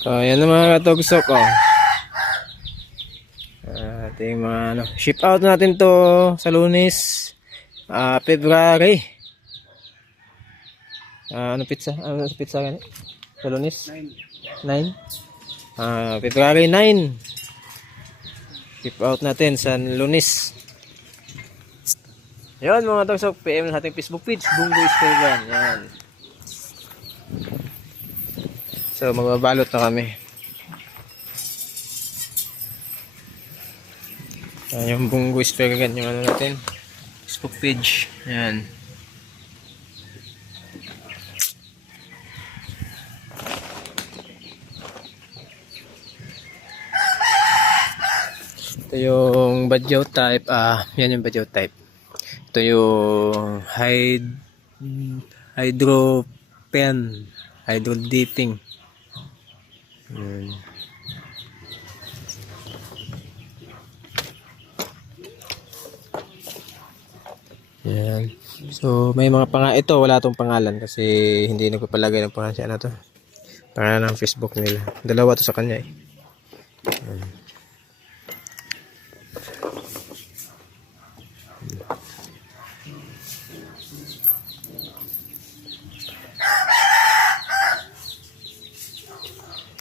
So, yan ang mga katugsok, oh. Ating mga ship out natin to sa Lunes, February. Ano pizza? Ano pizza ganun? Sa Lunes? 9. February 9. Ship out natin sa Lunes. Yan mga katugsok, PM sa ating Facebook page, Bungo Instagram. Yan. So, magbabalot na kami. Yung Bungo Instagram, yung ano natin, Facebook page. Yan. Ito yung badyaw type. Yan yung badyaw type. Ito yung hydro dipping. Yan. So may mga ito wala tong pangalan kasi hindi nagpapalagay ng pangalan siya na to. Pangalan ng Facebook nila. Dalawa to sa kanya eh.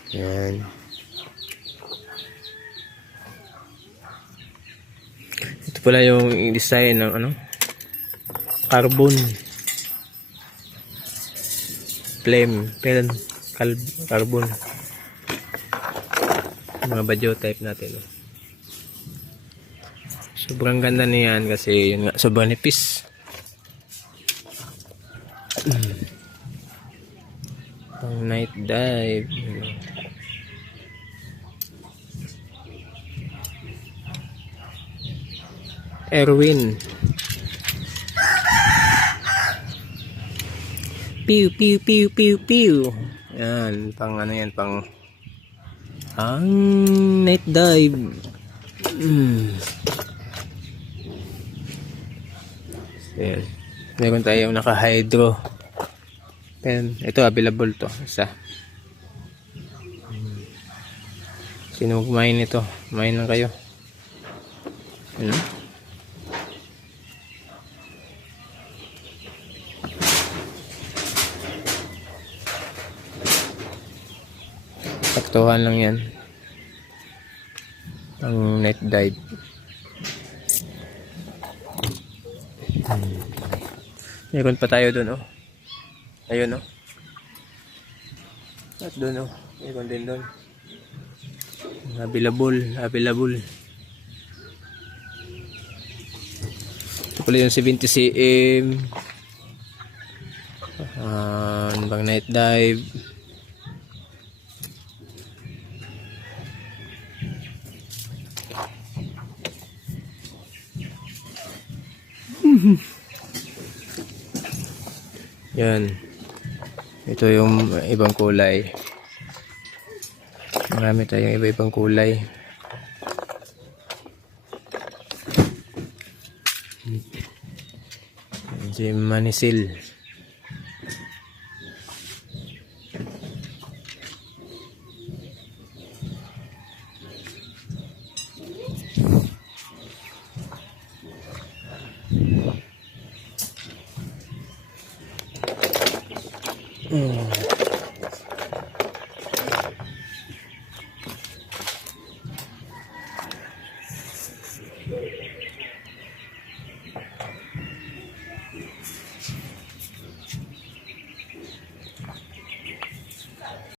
Yan. Ito pala yung design ng carbon flame carbon, mga badyo type natin. Sobrang ganda niyan kasi yun nga, sobrang nipis. Pang night dive. Erwin. Pew pew pew pew pew. Yan, pang ano yan, pang ang night dive. Yan. Meron tayong naka-hydro. Pen, ito available to, isa. Sino kumain nito? Kumain lang kayo. Saktuhan lang yan. Ang night dive. Meron pa tayo dun, oh. Ayun, oh. At dun, oh. Meron din dun. Available. Ito pala yung 70 cm. Bang night dive. Yan. Ito yung ibang kulay. Marami tayong iba-ibang kulay. Si Manisil.